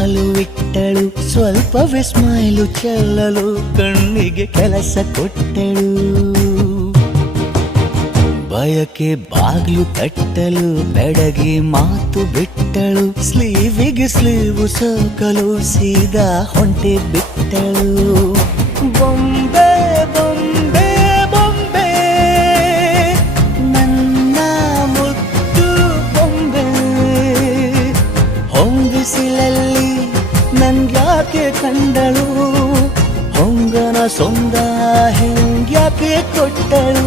ಹಾಲು ಇಟ್ಟಳು, ಸ್ವಲ್ಪವೇ ಸ್ಮೈಲು ಚೆಲ್ಲಲು ಕಣ್ಣಿಗೆ ಕೆಲಸ ಕೊಟ್ಟಳು. ಬಯಕೆ ಬಾಗ್ಲು ತಟ್ಟಲು ಬೆಡಗಿ ಮಾತು ಬಿಟ್ಟಳು, ಸ್ಲೀವಿಗೆ ಸ್ಲೀವು ಸೋಕಲು ಸೀದಾ ಹೊಂಟೆ ಬಿಟ್ಟಳು. ಬೊಂಬೆ ಬೊಂಬೆ ಬೊಂಬೆ ನನ್ನ ಮುದ್ದು ಬೊಂಬೆ, ಹೊಂಗಿಸಿಲಲ್ಲಿ ನನ್ಗ್ಯಾಕೆ ಕಂಡಳು, ಹೊಂಗನ ಸೊಂದ ಹೆಂಗ್ಯಾಕೆ ಕೊಟ್ಟಳು.